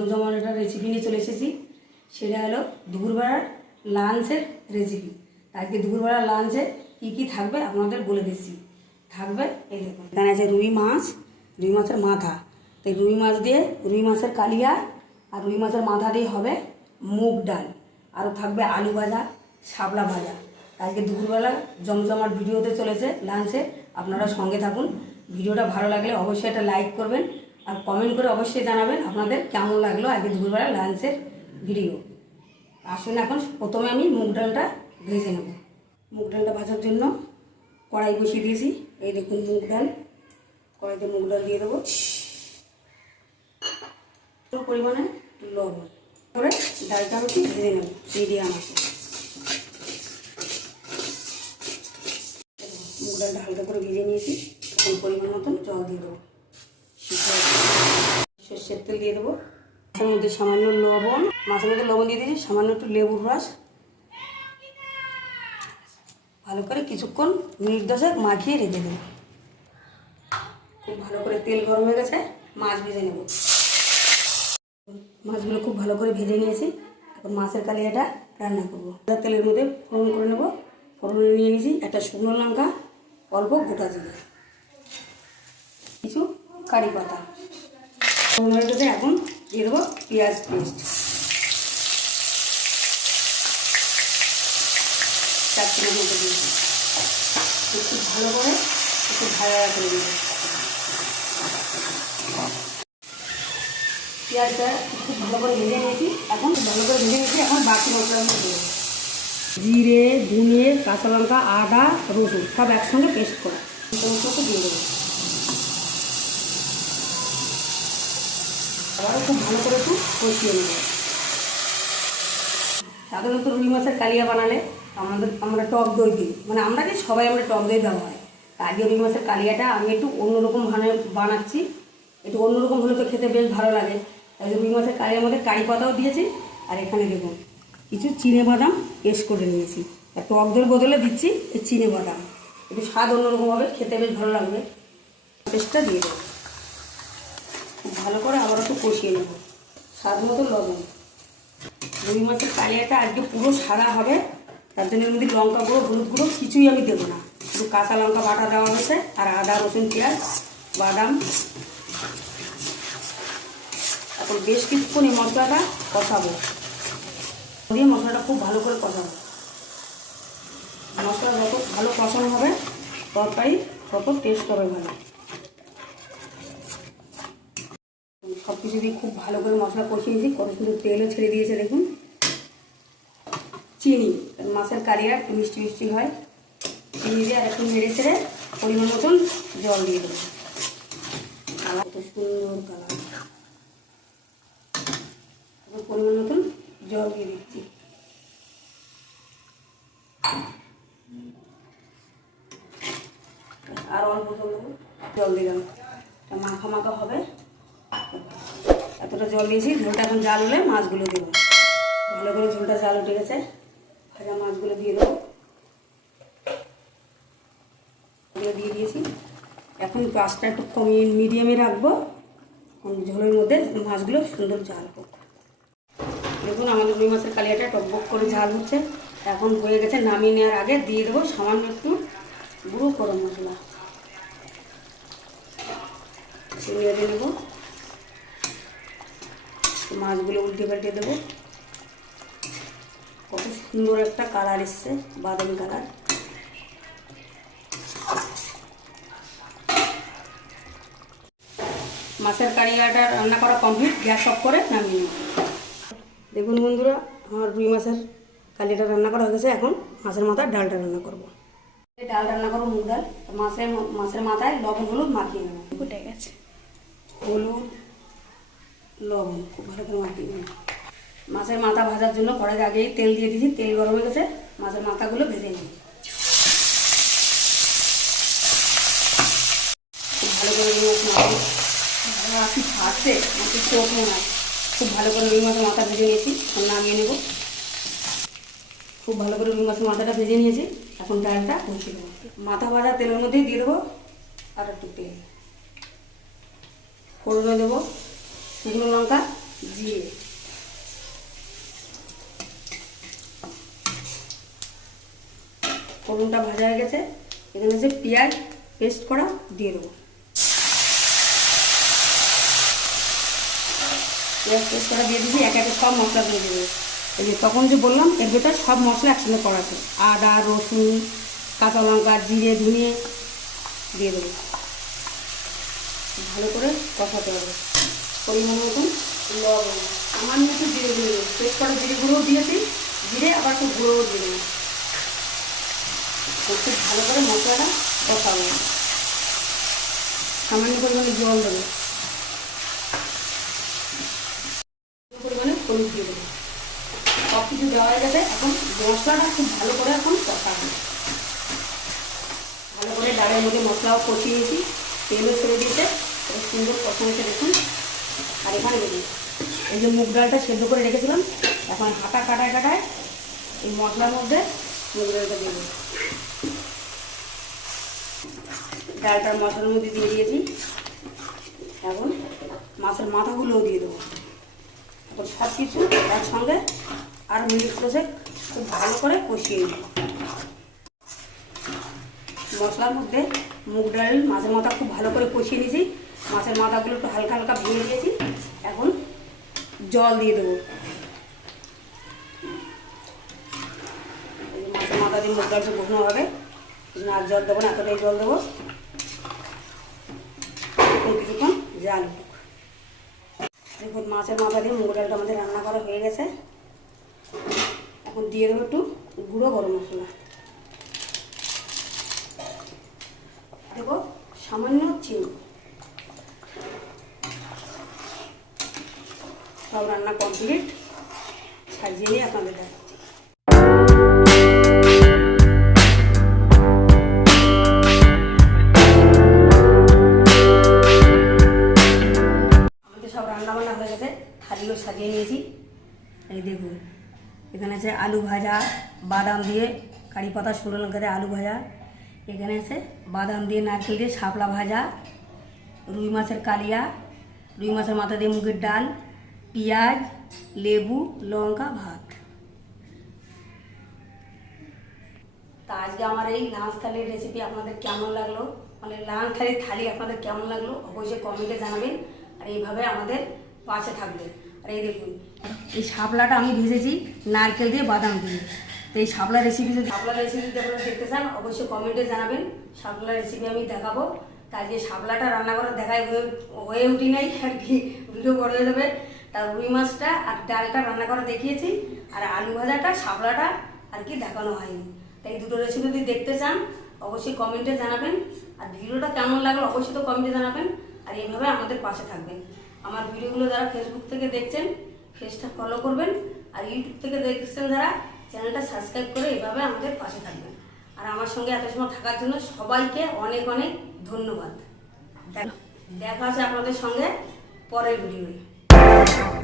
জমজমার একটা রেসিপি নিয়ে চলে এসেছি। সেটা হলো দুপুরবেলার লাঞ্চের রেসিপি আজকে দুপুরবেলার লাঞ্চে কী কী থাকবে আপনাদের বলে দিচ্ছি। থাকবে এই দেখুন, এখানে আছে রুই মাছ, রুই মাছের মাথা। তো এই রুই মাছ দিয়ে, রুই মাছের কালিয়া আর রুই মাছের মাথা দিয়ে হবে মুগ ডাল। আরও থাকবে আলু ভাজা, শাপলা ভাজা। আজকে দুপুরবেলা জমজমাট ভিডিওতে চলেছে লাঞ্চে, আপনারা সঙ্গে থাকুন। ভিডিওটা ভালো লাগলে অবশ্যই একটা লাইক করবেন। আর কমেন্ট করে অবশ্যই জানাবেন আপনাদের কেমন লাগল আজকে দুপুরবেলা লাঞ্চের ভিডিও আসুন এখন প্রথমে আমি মুগ ডালটা ভেজে নেব। মুগ ডালটা ভাজার জন্য কড়াই বসিয়ে দিয়েছি। এই দেখুন মুগ ডাল। কড়াইতে মুগ ডাল দিয়ে দেবো। পুরো পরিমাণে লবণ। করে ডালটা হচ্ছে ভেজে নেব মিডিয়াম আছে। মুগ ডালটা হালকা করে ভেজে নিয়েছি পরিমাণ মতন জল দিয়ে দেবো। সর্ষের তেল দিয়ে দেবো। মাছের মধ্যে সামান্য লবণ, মাছের মধ্যে লবণ দিয়ে দিয়েছি, সামান্য একটু লেবুর রস। ভালো করে কিছুক্ষণ মিনিট দশেক মাখিয়ে রেখে দেবো। খুব ভালো করে তেল গরম হয়ে গেছে, মাছ ভেজে নেব। মাছগুলো খুব ভালো করে ভেজে নিয়েছি, এখন মাছের কালিয়াটা রান্না করব। তেলের মধ্যে ফোড়ন করে নেব। ফোড়নে নিয়ে নিয়েছি একটা শুকনো লঙ্কা, অল্প গোটা জিরে। কিছু কারি পাতা। গেছে এখন দিয়ে দেবো পেঁয়াজ পেস্ট। চার মতো দিয়ে একটু ভালো করে একটু করে পেঁয়াজটা খুব ভালো করে নিয়েছি। এখন ভালো করে নিয়েছি, এখন দিয়ে জিরে ধনে কাঁচা লঙ্কা, আদা, রসুন সব একসঙ্গে পেস্ট করা। দিয়ে দেবো। আবারও খুব ভালো করে একটু কষিয়ে নেব। সাধারণত রুই মাছের কালিয়া বানালে আমাদের, আমরা টক দই দিই। মানে আমরা কি সবাই আমরা টক দই দেওয়া হয় আজকে রুই মাছের কালিয়াটা আমি একটু অন্যরকম ভাবে বানাচ্ছি। একটু অন্যরকম হলে তো খেতে বেশ ভালো লাগে। তাই রুই মাছের কালিয়ার মধ্যে কারি পাতাও দিয়েছি। আর এখানে দেখুন, কিছু চিনে বাদাম পেস্ট করে নিয়েছি। আর টক দইয়ের বদলে দিচ্ছি এই চিনে বাদাম। একটু স্বাদ অন্যরকম হবে, খেতে বেশ ভালো লাগবে। পেস্টটা দিয়ে দেবো। ভালো করে আবার একটু কষিয়ে নেব। স্বাদ মতো লবণ। রুই মাছের কালিয়াটা আজকে পুরো সাদা হবে, তার জন্য এর মধ্যে লঙ্কা গুঁড়ো, হলুদ গুঁড়ো, কিছুই আমি দেবো না। শুধু কাঁচা লঙ্কা বাটা দেওয়া হয়েছে আর আদা, রসুন, পেঁয়াজ, বাদাম। এখন বেশ কিছুক্ষণ এই মশলাটা কষাবো। দিয়ে মশলাটা খুব ভালো করে কষাবো। মশলা যত ভালো কষানো হবে তরকারি তত টেস্ট হবে ভালো। সব কিছু দিয়ে খুব ভালো করে মশলা কষিয়ে নিয়েছি। কত সুন্দর তেলও ছেড়ে দিয়েছে, দেখুন। চিনি, মাছের কারিয়া একটু মিষ্টি মিষ্টি হয়। চিনি দিয়ে আর একটু নেড়ে ছেড়ে পরিমাণ মতন জল দিয়ে দেবো। কত সুন্দর কালার। পরিমাণ মতন জল দিয়ে দিচ্ছি। আর অল্প জল দিলাম মাখা মাখা হবে। এতটা জল দিয়েছি, ঝোলটা এখন জাল হলে মাছগুলো দেবো। ভালো করে ঝোলটা জাল উঠে গেছে, ভাজা মাছগুলো দিয়ে দেবো। এগুলো দিয়ে দিয়েছি। এখন গাছটা একটু কমিয়ে মিডিয়ামে রাখব। ঝোলের মধ্যে মাছগুলো সুন্দর জাল হোক। দেখুন আমাদের রুই মাছের কালিয়াটা টকবক করে ঝাল হচ্ছে। এখন হয়ে গেছে, নামিয়ে নেওয়ার আগে দিয়ে দেবো সামান্য একটু গুঁড়ো গরম মশলা। চিনিয়ে দিয়ে নেব মাছগুলো উল্টে পাল্টে দেবো। কত সুন্দর একটা কালার এসছে বাদামি কালার। মাছের কারিয়াটা রান্না করা কমপ্লিট গ্যাস অফ করে নামিয়ে নেব দেখুন বন্ধুরা আমার রুই মাছের কালিয়াটা রান্না করা হয়ে গেছে এখন মাছের মাথায় ডালটা রান্না করব। ডাল রান্না করব মুগ ডাল। মাছের মাছের মাথায় লবণ হলুদ মাখিয়ে নেব। ফুটে গেছে। হলুদ লবণ, খুব ভালো করে মাখিয়ে নেব। মাছের মাথা ভাজার জন্য কড়াই আগেই তেল দিয়ে দিয়েছি, তেল গরম হয়ে গেছে, মাছের মাথাগুলো ভেজে নিই খুব ভালো করে মাছ মাথা ভালো আসি ফাটছে মাছের চোখ মনে হয় খুব ভালো করে রুই মাছের মাথা ভেজে নিয়েছি, এখন নামিয়ে নেব। খুব ভালো করে রুই মাছের মাথাটা ভেজে নিয়েছি, এখন ডালটা বসিয়ে দেবো। মাথা ভাজা তেলের মধ্যেই দিয়ে দেবো, আর একটু তেল। ফোড়নে দেবো। শুকনো লঙ্কা, জিরে। ফোড়নটা ভাজা হয়ে গেছে। এখানে যে পেঁয়াজ পেস্ট করা দিয়ে দেবো। পেঁয়াজ পেস্ট করা দিয়ে দিবি, এক একে সব মশলা দিয়ে দেবো। এই যে তখন যে বললাম, এর ভেতর সব মশলা একসঙ্গে করা আছে। আদা, রসুন, কাঁচা লঙ্কা, জিরে, ধনিয়ে দিয়ে দেবো। ভালো করে কষাতে হবে। পরিমাণ মতন লবণ। আমার মতো জিরে দেবো পেস্ট করা জিরে গুঁড়োও দিয়েছি জিরে আবার একটু গুঁড়োও দেবো খুব ভালো করে মশলাটা কষাবো। সামান্য পরিমাণে জল দেবো। পরিমাণে হলুদ দিয়ে দেবো। সব কিছু দেওয়া গেছে। এখন মশলাটা খুব ভালো করে এখন কষাবো। ভালো করে ডালের মধ্যে মশলাও কষিয়েছি তেলও ছেড়ে দিয়েছে। সুন্দর কষানোতে দেখুন। আর এখানে দেখুন, এই যে মুগ ডালটা সেদ্ধ করে রেখেছিলাম, এখন হাঁটা কাটায় কাটায় এই মশলার মধ্যে মুগ ডালটা দিয়ে দেবো ডালটার মশলার মধ্যে দিয়ে দিয়েছি। এখন মাছের মাথাগুলোও দিয়ে দেবো। এখন সব কিছু একসঙ্গে আর মিনিট কষে খুব ভালো করে কষিয়ে নেব। মশলার মধ্যে মুগ ডাল মাছের মাথা খুব ভালো করে কষিয়ে নিয়েছি। মাছের মাথাগুলো একটু হালকা হালকা ভেঙে দিয়েছি। এখন জল দিয়ে দেবো। মাছের মাথা দিয়ে মুগ ডালটা কষানো হবে। আর জল দেবো না, এতটাই জল দেবো। কিছুক্ষণ জাল দেখুন, মাছের মাথা দিয়ে মুগ ডালটা আমাদের রান্না করা হয়ে গেছে। এখন দিয়ে দেবো একটু গুঁড়ো গরম মশলা। দেবো সামান্য চিনি। সব রান্না কমপ্লিট। সাজিয়ে নিয়ে আপনাদের দেখাচ্ছি। সব রান্না বান্না হয়ে গেছে। সাজিয়ে নিয়েছি। এই দেখুন, এখানে আছে আলু ভাজা, বাদাম দিয়ে কারি পাতা, শুকনো লঙ্কা দিয়ে আলু ভাজা। এখানে আছে বাদাম দিয়ে নারকেল দিয়ে শাপলা ভাজা, রুই মাছের কালিয়া, রুই মাছের মাথা দিয়ে মুগের ডাল পেঁয়াজ, লেবু, লঙ্কা, ভাত। তা আজকে আমার এই লাঞ্চ থালির রেসিপি আপনাদের কেমন লাগল? মানে লাঞ্চ থালির থালি আপনাদের কেমন লাগল? অবশ্যই কমেন্টে জানাবেন। আর এইভাবে আমাদের পাশে থাকবেন আর এই দেখুন, এই শাপলাটা আমি ভেজেছি নারকেল দিয়ে বাদাম দিয়ে। তো এই শাপলা রেসিপি যদি শাপলা রেসিপি যদি আপনারা দেখতে চান, অবশ্যই কমেন্টে জানাবেন। শাপলা রেসিপি আমি দেখাবো। তাই যে শাপলাটা রান্না করার দেখায় হয়ে উঠি নাই আর কি। ভিডিও হয়ে যাবে। তার রুই মাছটা আর ডালটা রান্না করা দেখিয়েছি, আর আলু ভাজাটা, শাপলাটা আর কি দেখানো হয়নি। তাই দুটো রেসিপি যদি দেখতে চান, অবশ্যই কমেন্টে জানাবেন। আর ভিডিওটা কেমন লাগল অবশ্যই তো কমেন্টে জানাবেন। আর এইভাবে আমাদের পাশে থাকবেন। আমার ভিডিওগুলো যারা ফেসবুক থেকে দেখছেন পেজটা ফলো করবেন। আর ইউটিউব থেকে দেখছেন যারা চ্যানেলটা সাবস্ক্রাইব করে এভাবে আমাদের পাশে থাকবেন। আর আমার সঙ্গে এত সময় থাকার জন্য সবাইকে অনেক অনেক ধন্যবাদ। দেখা আছে আপনাদের সঙ্গে পরের ভিডিওয়ে। thank you.